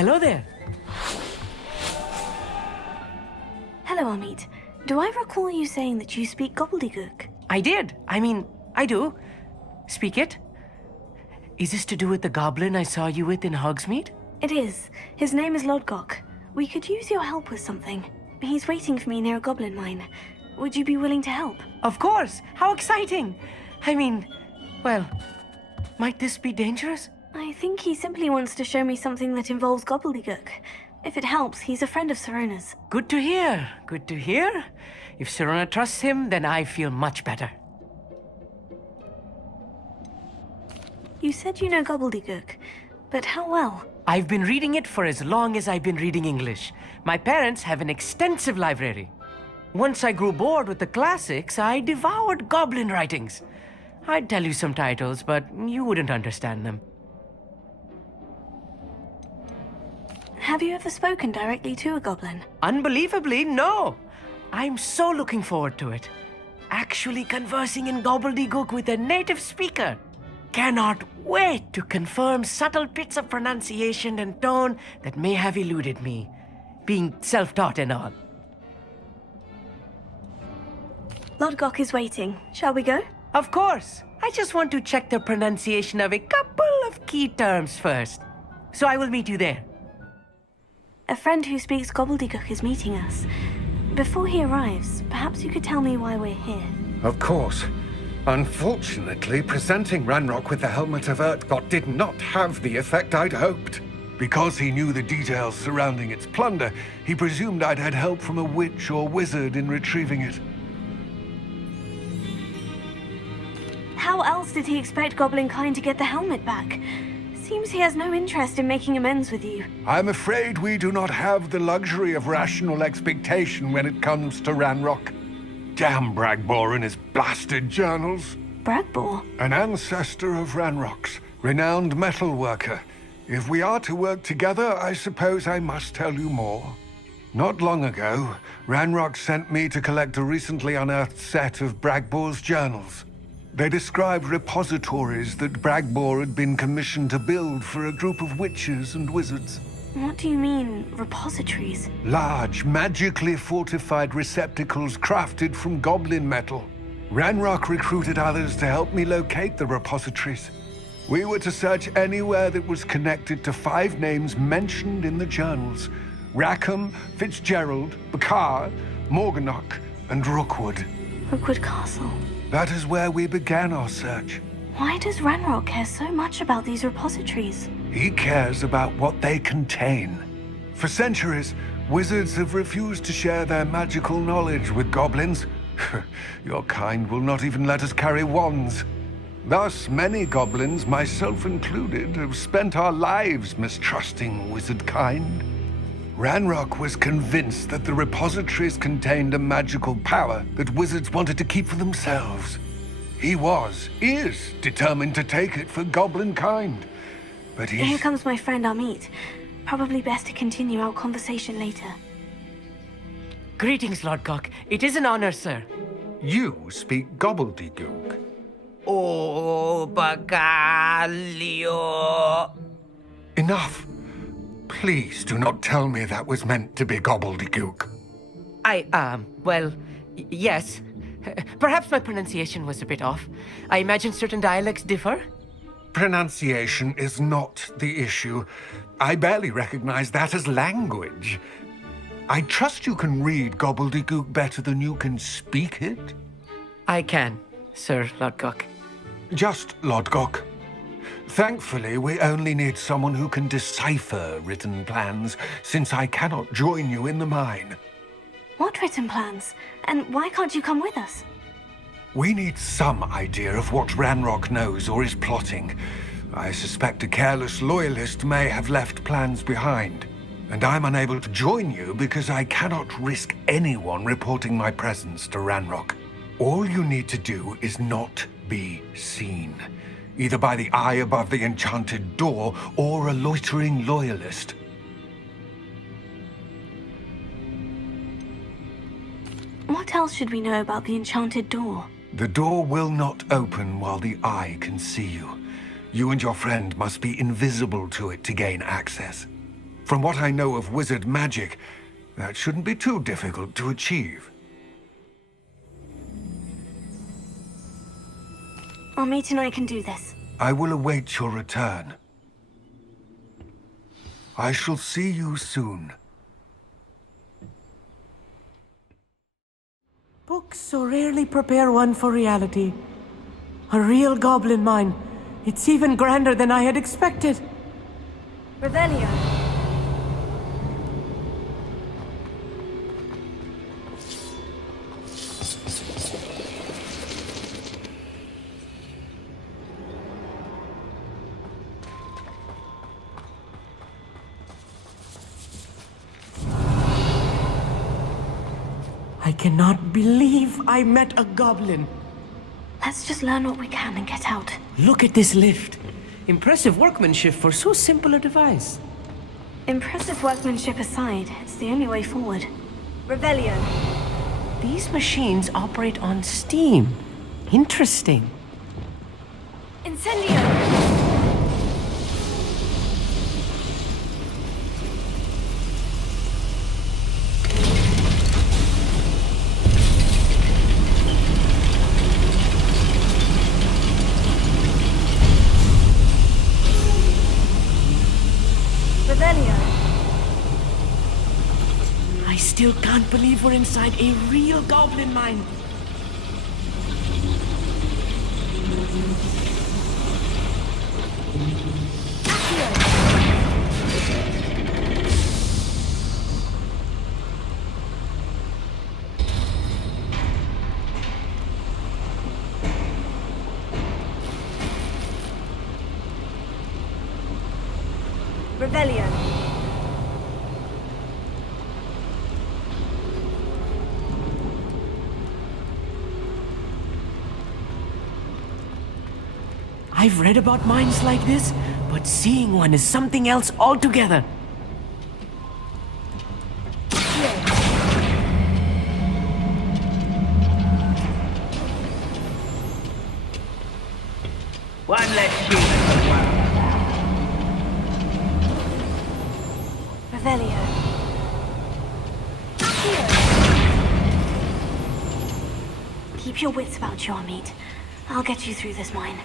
Hello there. Hello, Amit. Do I recall you saying that you speak Gobbledegook? I did. I do. Speak it. Is this to do with the goblin I saw you with in Hogsmeade? It is. His name is Lodgok. We could use your help with something. He's waiting for me near a goblin mine. Would you be willing to help? Of course. How exciting. Well, might this be dangerous? I think he simply wants to show me something that involves Gobbledegook. If it helps, he's a friend of Sirona's. Good to hear. Good to hear. If Sirona trusts him, then I feel much better. You said you know Gobbledegook, but how well? I've been reading it for as long as I've been reading English. My parents have an extensive library. Once I grew bored with the classics, I devoured goblin writings. I'd tell you some titles, but you wouldn't understand them. Have you ever spoken directly to a goblin? Unbelievably, no. I'm so looking forward to it. Actually conversing in Gobbledegook with a native speaker. Cannot wait to confirm subtle bits of pronunciation and tone that may have eluded me, being self-taught and all. Lodgok is waiting. Shall we go? Of course. I just want to check the pronunciation of a couple of key terms first. So I will meet you there. A friend who speaks Gobbledegook is meeting us. Before he arrives, perhaps you could tell me why we're here. Of course. Unfortunately, presenting Ranrok with the Helmet of Urtkot did not have the effect I'd hoped. Because he knew the details surrounding its plunder, he presumed I'd had help from a witch or wizard in retrieving it. How else did he expect Goblinkind to get the helmet back? Seems he has no interest in making amends with you. I'm afraid we do not have the luxury of rational expectation when it comes to Ranrok. Damn Bragbor and his blasted journals. Bragbor? An ancestor of Ranrok's, renowned metal worker. If we are to work together, I suppose I must tell you more. Not long ago, Ranrok sent me to collect a recently unearthed set of Bragbor's journals. They described repositories that Bragbor had been commissioned to build for a group of witches and wizards. What do you mean, repositories? Large, magically fortified receptacles crafted from goblin metal. Ranrok recruited others to help me locate the repositories. We were to search anywhere that was connected to 5 names mentioned in the journals: Rackham, Fitzgerald, Bakar, Morganach, and Rookwood. Rookwood Castle. That is where we began our search. Why does Ranrok care so much about these repositories? He cares about what they contain. For centuries, wizards have refused to share their magical knowledge with goblins. Your kind will not even let us carry wands. Thus, many goblins, myself included, have spent our lives mistrusting wizard kind. Ranrok was convinced that the repositories contained a magical power that wizards wanted to keep for themselves. He is determined to take it for goblin kind. But Here comes my friend Amit. Probably best to continue our conversation later. Greetings, Lodgok. It is an honor, sir. You speak Gobbledegook. Oh, Bagalio. Enough. Please do not tell me that was meant to be Gobbledegook. Yes. Perhaps my pronunciation was a bit off. I imagine certain dialects differ. Pronunciation is not the issue. I barely recognize that as language. I trust you can read Gobbledegook better than you can speak it? I can, Sir Lodgok. Just Lodgok. Thankfully, we only need someone who can decipher written plans, since I cannot join you in the mine. What written plans? And why can't you come with us? We need some idea of what Ranrok knows or is plotting. I suspect a careless loyalist may have left plans behind. And I'm unable to join you because I cannot risk anyone reporting my presence to Ranrok. All you need to do is not be seen. Either by the eye above the enchanted door, or a loitering loyalist. What else should we know about the enchanted door? The door will not open while the eye can see you. You and your friend must be invisible to it to gain access. From what I know of wizard magic, that shouldn't be too difficult to achieve. Amit and I can do this. I will await your return. I shall see you soon. Books so rarely prepare one for reality. A real goblin mine. It's even grander than I had expected. Revelio. I cannot believe I met a goblin. Let's just learn what we can and get out. Look at this lift. Impressive workmanship for so simple a device. Impressive workmanship aside, it's the only way forward. Revelio. These machines operate on steam. Interesting. Incendio. I still can't believe we're inside a real goblin mine. Revelio. I've read about mines like this, but seeing one is something else altogether. One less human for the world. Revelio. Keep your wits about you, Amit. I'll get you through this mine.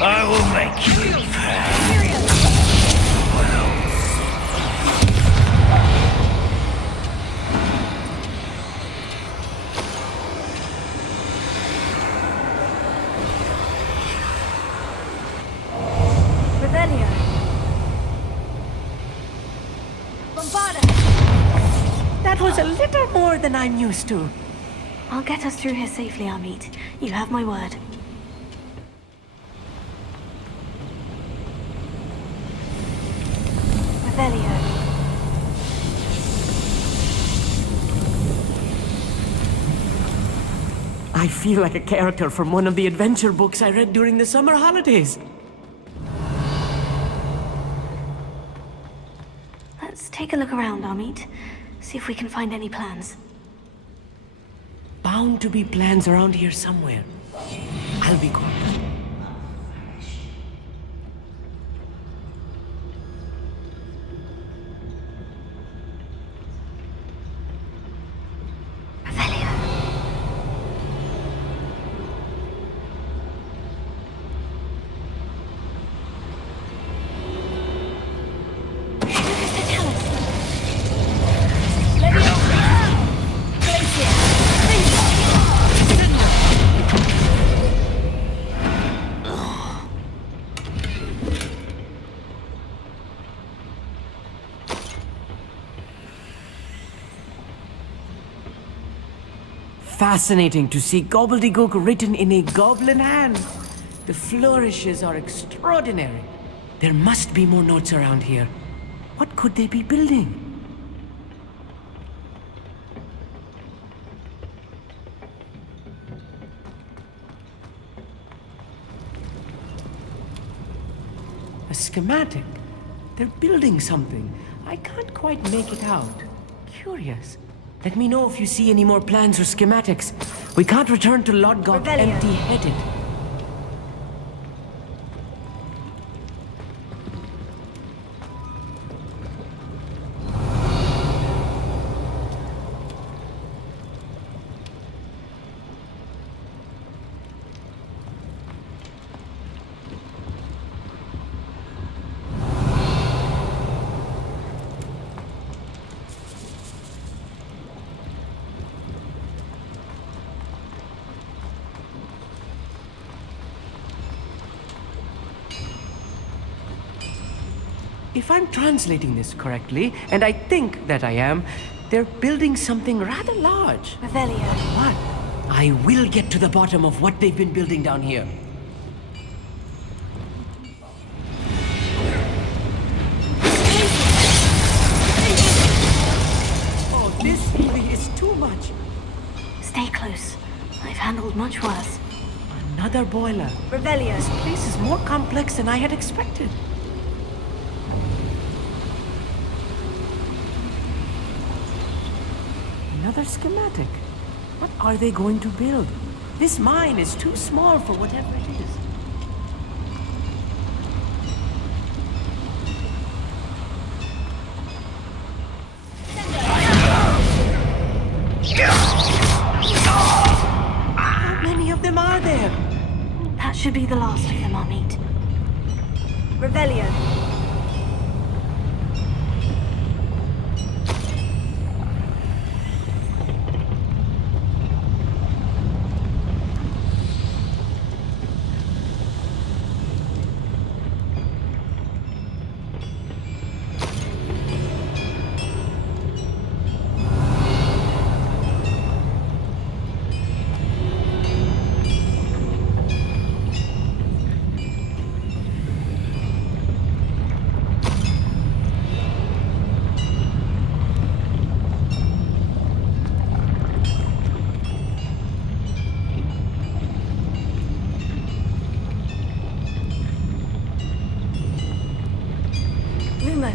I will make you pay. Revelio. Bombarda. That was a little more than I'm used to. I'll get us through here safely, Amit. You have my word. Revelio. I feel like a character from one of the adventure books I read during the summer holidays. Let's take a look around, Amit. See if we can find any plans. Bound to be plans around here somewhere. I'll be quiet. Revelio. Fascinating to see Gobbledegook written in a goblin hand. The flourishes are extraordinary. There must be more notes around here. What could they be building? A schematic. They're building something. I can't quite make it out. Curious. Let me know if you see any more plans or schematics. We can't return to Lodgok Rebellion. empty-headed. If I'm translating this correctly, and I think that I am, they're building something rather large. Revelio. What? I will get to the bottom of what they've been building down here. Oh, this really is too much. Stay close. I've handled much worse. Another boiler. Revelio. This place is more complex than I had expected. Another schematic. What are they going to build? This mine is too small for whatever it is. How many of them are there? That should be the last of them, Amit. Revelio.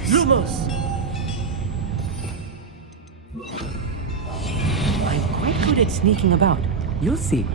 Lumos! I'm quite good at sneaking about. You'll see.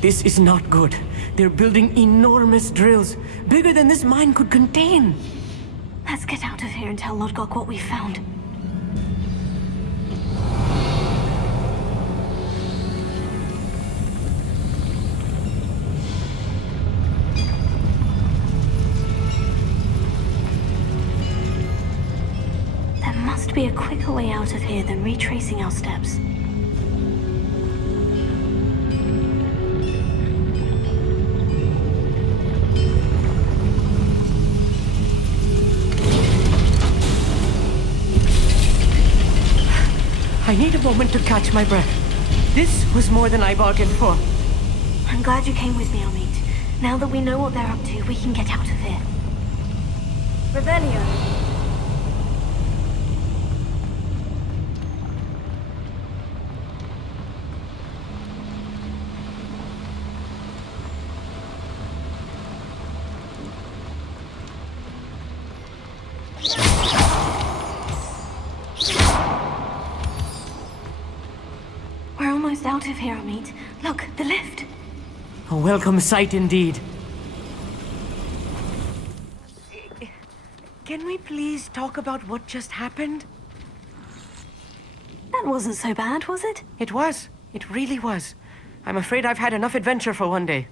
This is not good. They're building enormous drills, bigger than this mine could contain. Let's get out of here and tell Lodgok what we found. There must be a quicker way out of here than retracing our steps. I need a moment to catch my breath. This was more than I bargained for. I'm glad you came with me, Amit. Now that we know what they're up to, we can get out of here. Revelio. almost out of here, Amit. Look, the lift. A welcome sight indeed. Can we please talk about what just happened? That wasn't so bad, was it? It was. It really was. I'm afraid I've had enough adventure for one day.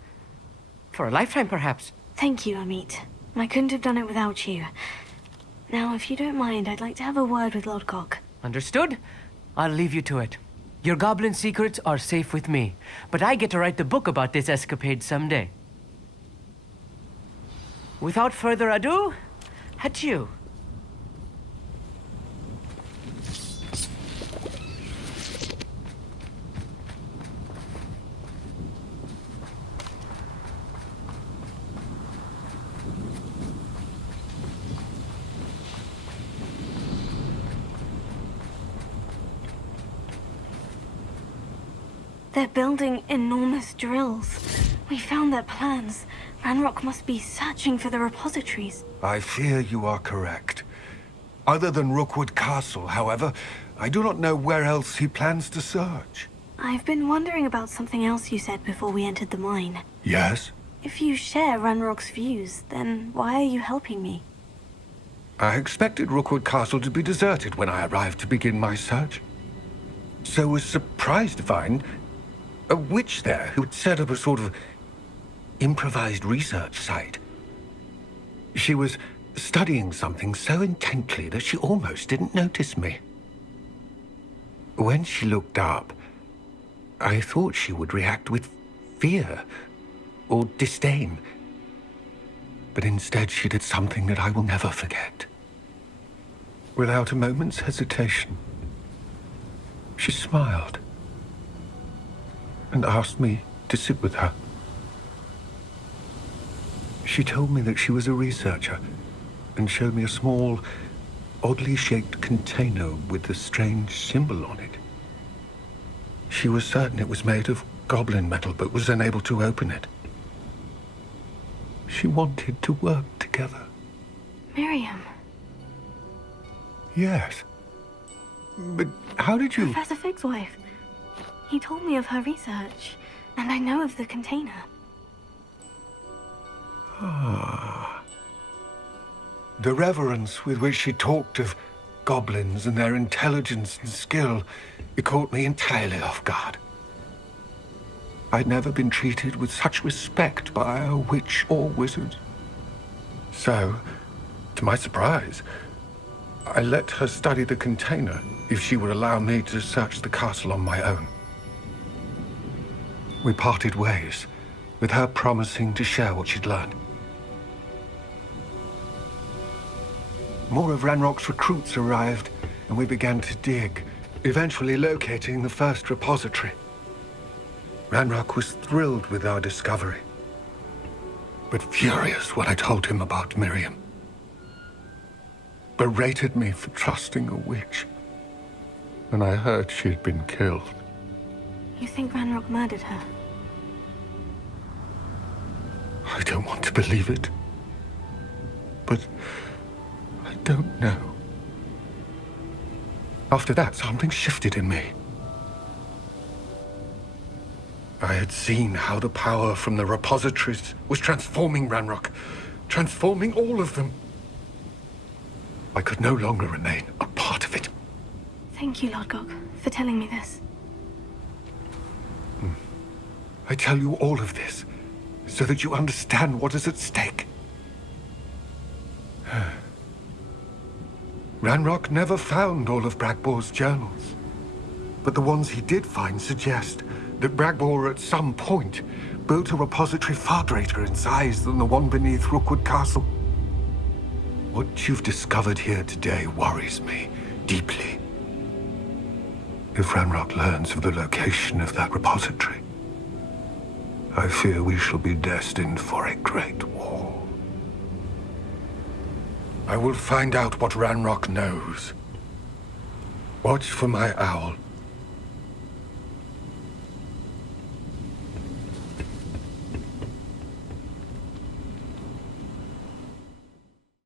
For a lifetime, perhaps. Thank you, Amit. I couldn't have done it without you. Now, if you don't mind, I'd like to have a word with Lodgok. Understood? I'll leave you to it. Your goblin secrets are safe with me, but I get to write the book about this escapade someday. Without further ado, adieu. They're building enormous drills. We found their plans. Ranrok must be searching for the repositories. I fear you are correct. Other than Rookwood Castle, however, I do not know where else he plans to search. I've been wondering about something else you said before we entered the mine. Yes? If you share Ranrok's views, then why are you helping me? I expected Rookwood Castle to be deserted when I arrived to begin my search. So was surprised to find a witch there who had set up a sort of improvised research site. She was studying something so intently that she almost didn't notice me. When she looked up, I thought she would react with fear or disdain. But instead she did something that I will never forget. Without a moment's hesitation, she smiled and asked me to sit with her. She told me that she was a researcher and showed me a small, oddly shaped container with a strange symbol on it. She was certain it was made of goblin metal, but was unable to open it. She wanted to work together. Miriam. Yes. But how did you... Professor Fig's wife. He told me of her research, and I know of the container. Ah. The reverence with which she talked of goblins and their intelligence and skill, it caught me entirely off guard. I'd never been treated with such respect by a witch or wizard. So, to my surprise, I let her study the container if she would allow me to search the castle on my own. We parted ways, with her promising to share what she'd learned. More of Ranrock's recruits arrived, and we began to dig, eventually locating the first repository. Ranrok was thrilled with our discovery, but furious when I told him about Miriam. Berated me for trusting a witch, and I heard she had been killed. You think Ranrok murdered her? I don't want to believe it, but I don't know. After that, something shifted in me. I had seen how the power from the repositories was transforming Ranrok, transforming all of them. I could no longer remain a part of it. Thank you, Lodgok, for telling me this. I tell you all of this so that you understand what is at stake. Ranrok never found all of Bragbor's journals, but the ones he did find suggest that Bragbor at some point built a repository far greater in size than the one beneath Rookwood Castle. What you've discovered here today worries me deeply. If Ranrok learns of the location of that repository, I fear we shall be destined for a great war. I will find out what Ranrok knows. Watch for my owl